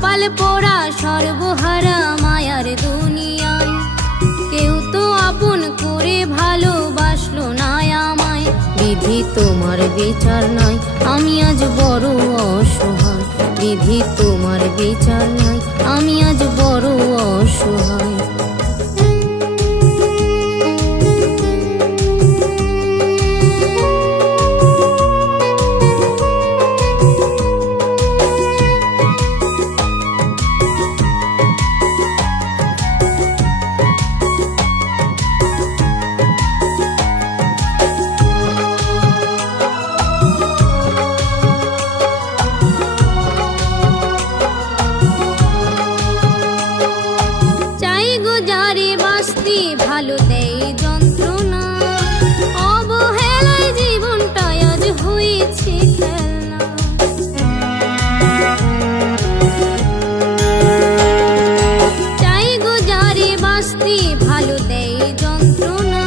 কপাল পোড়া সর্বহারা মায়ার দুনিয়ায়, কেউ তো আপন করে ভালোবাসলো না আমায়। বিধি তোমার বিচার নাই, আমি আজ বড় অসহায়। বিধি তোমার বিচার নাই, আমি আজ বড় অসহায়। ভালো দেয় যন্ত্রণা, অবহেলায় জীবনটা আজ হয়েছে খেলনা। চাই গো যারে বাঁচতে ভালো দেয় যন্ত্রণা,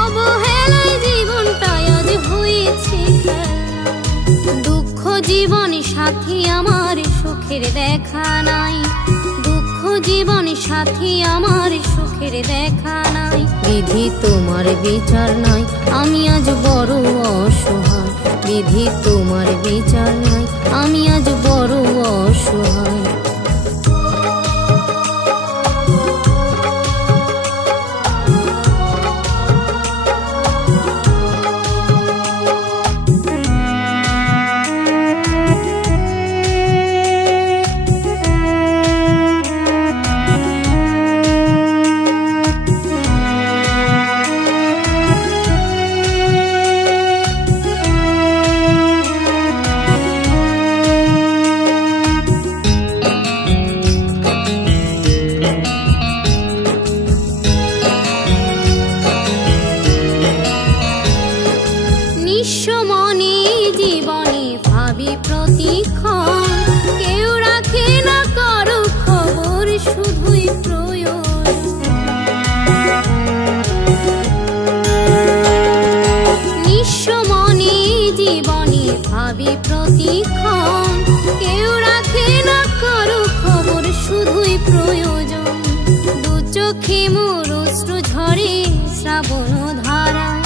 অবহেলায় জীবনটা আজ হয়েছে খেলনা। দুঃখ জীবন সাথী আমার সুখের দেখা নাই, দুঃখ জীবন সাথী আমার সুখের দেখা নাই। বিধি তোমার বিচার নাই, আমি আজ বড় অসহায়। বিধি তোমার বিচার নাই, আমি আজ বড় অসহায়। জীবনে ভাবি প্রতিক্ষণ, কেউ রাখে না কারো খবর, শুধুই নিঃস্ব মনে জীবনে ভাবি প্রতিক্ষণ, কেউ রাখে না কারো খবর, শুধুই প্রয়োজন। দু চোখে মোর অশ্রু ঝরে শ্রাবণ ধারায়,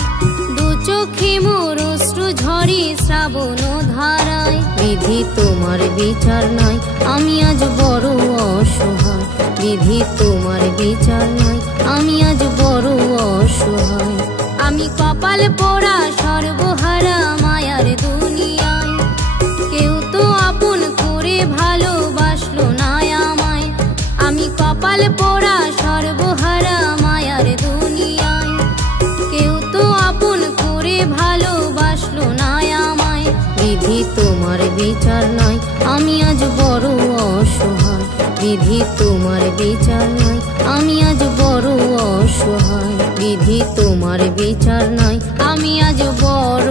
দু চোখে মোর অশ্রু ঝরে শ্রাবণ ধারায়। বিধি তোমার বিচার নাই, আমি আজ বড় অসহায়। বিধি তোমার বিচার নাই, আমি আজ বড় অসহায়। আমি কপাল পোড়া সর্বহারা মায়ার দুনিয়ায়, কেউ তো আপন করে ভালোবাসলো না আমায়। আমি কপাল পোড়া সর্বহারা মায়ার দুনিয়ায়, কেউ তো আপন করে ভালোবাসলো না আমায়। বিধি তোমার বিচার নাই, আমি আজ বড় অসহায়। বিধি তোমার বিচার নাই, আমি আজ বড় অসহায়। বিধি তোমার বিচার নাই, আমি আজ বড়